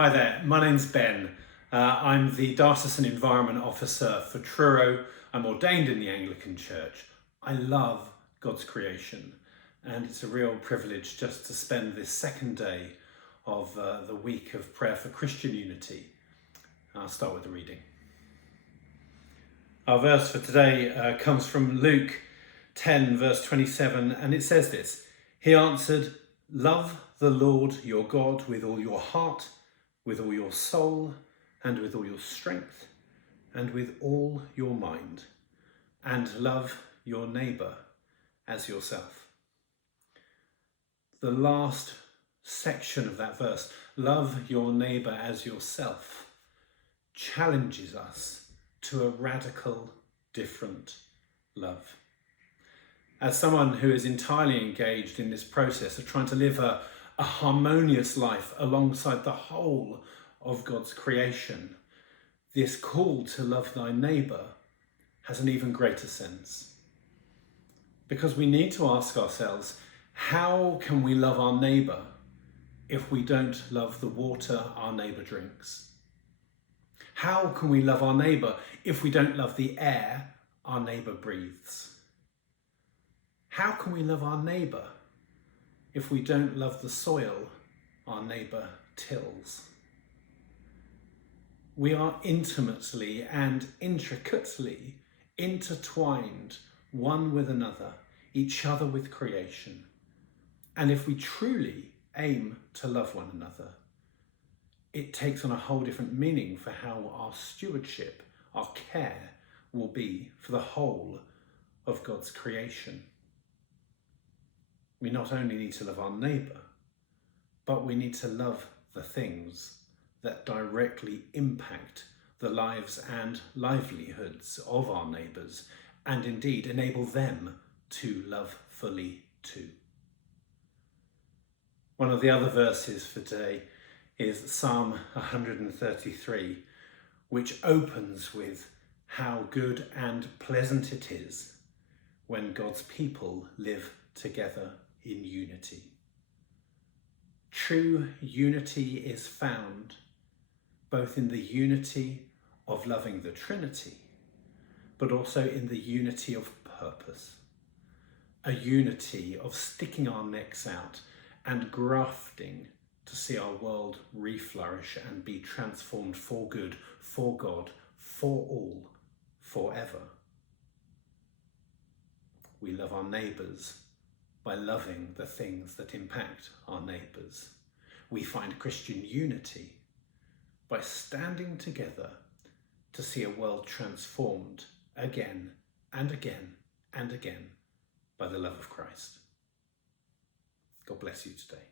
Hi there, my name's Ben. I'm the Diocesan Environment Officer for Truro. I'm ordained in the Anglican Church. I love God's creation, and it's a real privilege just to spend this second day of the week of prayer for Christian unity. I'll start with the reading. Our verse for today comes from Luke 10 verse 27, and it says this: He answered, "Love the Lord your God with all your heart, with all your soul, and with all your strength, and with all your mind, and love your neighbour as yourself." The last section of that verse, love your neighbour as yourself, challenges us to a radical, different love. As someone who is entirely engaged in this process of trying to live a harmonious life alongside the whole of God's creation, this call to love thy neighbour has an even greater sense. Because we need to ask ourselves, how can we love our neighbour if we don't love the water our neighbour drinks? How can we love our neighbour if we don't love the air our neighbour breathes? How can we love our neighbour if we don't love the soil our neighbour tills? We are intimately and intricately intertwined one with another, each other with creation. And if we truly aim to love one another, it takes on a whole different meaning for how our stewardship, our care will be for the whole of God's creation. We not only need to love our neighbour, but we need to love the things that directly impact the lives and livelihoods of our neighbours, and indeed enable them to love fully too. One of the other verses for today is Psalm 133, which opens with how good and pleasant it is when God's people live together in unity. True unity is found both in the unity of loving the Trinity, but also in the unity of purpose, a unity of sticking our necks out and grafting to see our world reflourish and be transformed for good, for God, for all, forever. We love our neighbours by loving the things that impact our neighbours. We find Christian unity by standing together to see a world transformed again and again and again by the love of Christ. God bless you today.